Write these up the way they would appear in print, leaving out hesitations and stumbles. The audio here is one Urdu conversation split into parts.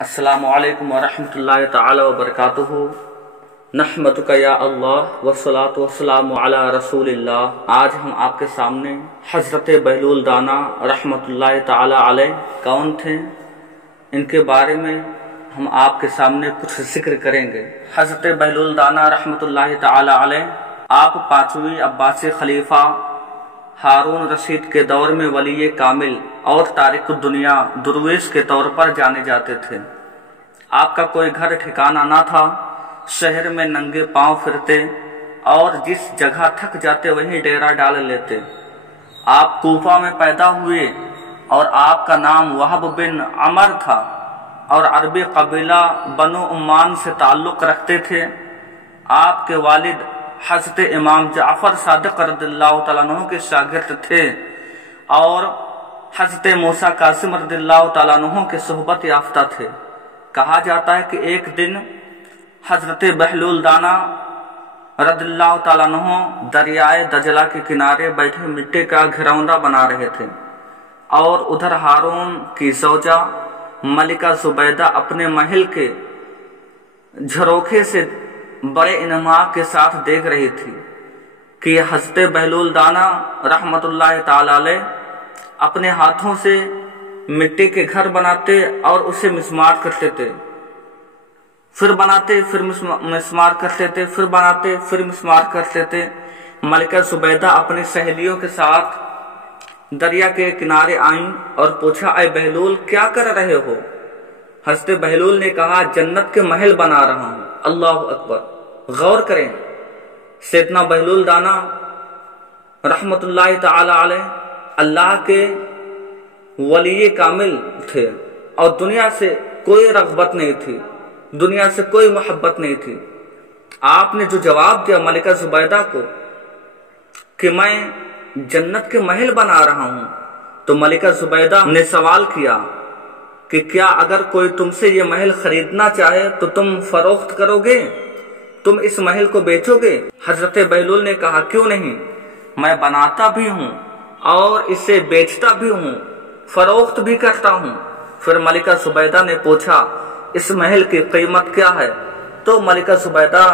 السلام علیکم ورحمۃ اللہ تعالی وبرکاتہ۔ نحمدک یا اللہ والصلاۃ والسلام علی رسول اللہ۔ آج ہم آپ کے سامنے حضرت بہلول دانا رحمۃ اللہ تعالی علیہ کون تھے، ان کے بارے میں ہم آپ کے سامنے کچھ ذکر کریں گے۔ حضرت بہلول دانا رحمۃ اللہ تعالی علیہ آپ پانچویں عباسی خلیفہ ہارون رشید کے دور میں ولی کامل اور تارک الدنیا درویش کے طور پر جانے جاتے تھے۔ آپ کا کوئی گھر ٹھکانہ نہ تھا، شہر میں ننگے پاؤں پھرتے اور جس جگہ تھک جاتے وہیں ڈیرا ڈال لیتے۔ آپ کوفہ میں پیدا ہوئے اور آپ کا نام وہب بن عمر تھا اور عربی قبیلہ بنو عمان سے تعلق رکھتے تھے۔ آپ کے والد حضرت امام جعفر صادق رضی اللہ تعالیٰ عنہ کے شاگرد تھے اور حضرت موسیٰ کاظم رضی اللہ تعالیٰ عنہ کے صحبت یافتہ تھے۔ کہا جاتا ہے کہ ایک دن حضرت بہلول دانا رضی اللہ تعالیٰ عنہ دریائے دجلہ کے کنارے بیٹھے مٹی کا گھروندہ بنا رہے تھے اور ادھر ہارون کی زوجہ ملکہ زبیدہ اپنے محل کے جھروکے سے بڑے انہماک کے ساتھ دیکھ رہی تھی کہ حضرت بہلول دانا رحمت اللہ تعالی علیہ اپنے ہاتھوں سے مٹی کے گھر بناتے اور اسے مسمار کرتے تھے، پھر بناتے پھر مسمار کرتے تھے، پھر بناتے پھر مسمار کرتے تھے۔ ملکہ زبیدہ اپنی سہیلیوں کے ساتھ دریا کے کنارے آئیں اور پوچھا، اے بہلول کیا کر رہے ہو؟ حضرت بہلول نے کہا، جنت کے محل بنا رہا ہوں۔ اللہ اکبر! غور کریں، سیدنا بہلول دانا رحمت اللہ تعالی علیہ اللہ کے ولی کامل تھے اور دنیا سے کوئی رغبت نہیں تھی، دنیا سے کوئی محبت نہیں تھی۔ آپ نے جو جواب دیا ملکہ زبیدہ کو کہ میں جنت کے محل بنا رہا ہوں، تو ملکہ زبیدہ نے سوال کیا کہ کیا اگر کوئی تم سے یہ محل خریدنا چاہے تو تم فروخت کرو گے؟ تم اس محل کو بیچو گے؟ حضرت بہلول نے کہا، کیوں نہیں، میں بناتا بھی ہوں اور اسے بیچتا بھی ہوں، فروخت بھی کرتا ہوں۔ پھر ملکہ زبیدہ نے پوچھا، اس محل کی قیمت کیا ہے؟ تو ملکہ زبیدہ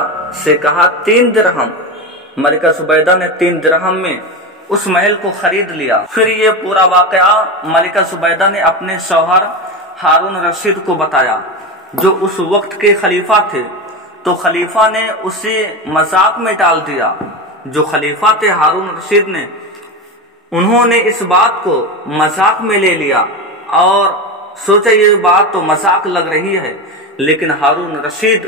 سے کہا، 3 درہم۔ ملکہ زبیدہ نے 3 درہم میں اس محل کو خرید لیا۔ پھر یہ پورا واقعہ ملکہ زبیدہ نے اپنے شوہر ہارون رشید کو بتایا جو اس وقت کے خلیفہ تھے، تو خلیفہ نے اسے مذاق میں ڈال دیا۔ جو خلیفہ تھے ہارون رشید نے، انہوں نے اس بات کو مذاق میں لے لیا اور سوچا یہ بات تو مذاق لگ رہی ہے، لیکن ہارون رشید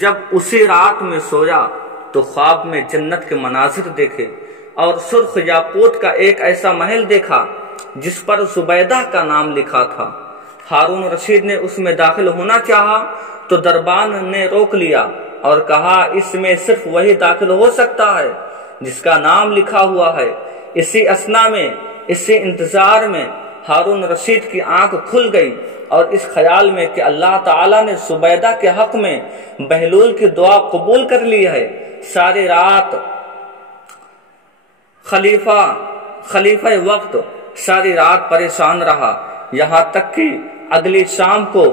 جب اسی رات میں سویا تو خواب میں جنت کے مناظر دیکھے اور سرخ یاقوت کا ایک ایسا محل دیکھا جس پر زبیدہ کا نام لکھا تھا۔ ہارون رشید نے اس میں داخل ہونا چاہا تو دربان نے روک لیا اور کہا، اس میں صرف وہی داخل ہو سکتا ہے جس کا نام لکھا ہوا ہے۔ اسی اثنا میں، اسی انتظار میں ہارون رشید کی آنکھ کھل گئی اور اس خیال میں کہ اللہ تعالیٰ نے زبیدہ کے حق میں بہلول کی دعا قبول کر لی ہے، ساری رات خلیفہ وقت ساری رات پریشان رہا، یہاں تک کہ اگلی شام کو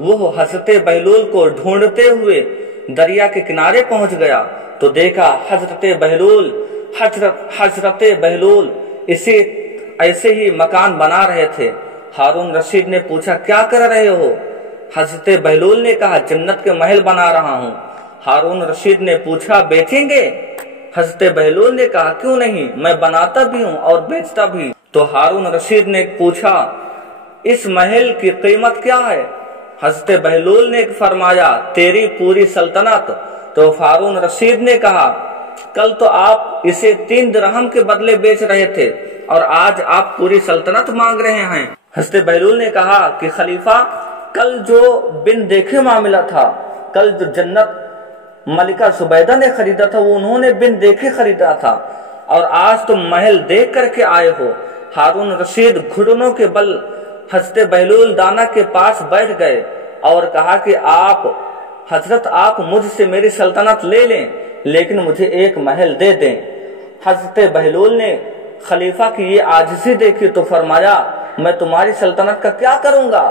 وہ حضرت بہلول کو ڈھونڈتے ہوئے دریا کے کنارے پہنچ گیا تو دیکھا حضرت بہلول ایسے ہی مکان بنا رہے تھے۔ ہارون رشید نے پوچھا، کیا کر رہے ہو؟ حضرت بہلول نے کہا، جنت کے محل بنا رہا ہوں۔ ہارون رشید نے پوچھا، بیچیں گے؟ حضرت بہلول نے کہا، کیوں نہیں، میں بناتا بھی ہوں اور بیچتا بھی۔ تو ہارون رشید نے پوچھا، اس محل کی قیمت کیا ہے؟ حضرت بہلول نے فرمایا، تیری پوری سلطنت۔ تو ہارون رشید نے کہا، کل تو آپ اسے 3 درہم کے بدلے بیچ رہے تھے اور آج آپ پوری سلطنت مانگ رہے ہیں۔ حضرت بہلول نے کہا کہ خلیفہ، کل جو بن دیکھے معاملہ تھا، کل جو جنت ملکہ زبیدہ نے خریدا تھا وہ انہوں نے بن دیکھے خریدا تھا اور آج تم محل دیکھ کر کے آئے ہو۔ ہارون رشید گھٹنوں کے بل حضرت بہلول دانا کے پاس بیٹھ گئے اور کہا کہ حضرت آپ مجھ سے میری سلطنت لے لیں لیکن مجھے ایک محل دے دیں۔ حضرت بہلول نے خلیفہ کی یہ عاجزی دیکھی تو فرمایا، میں تمہاری سلطنت کا کیا کروں گا؟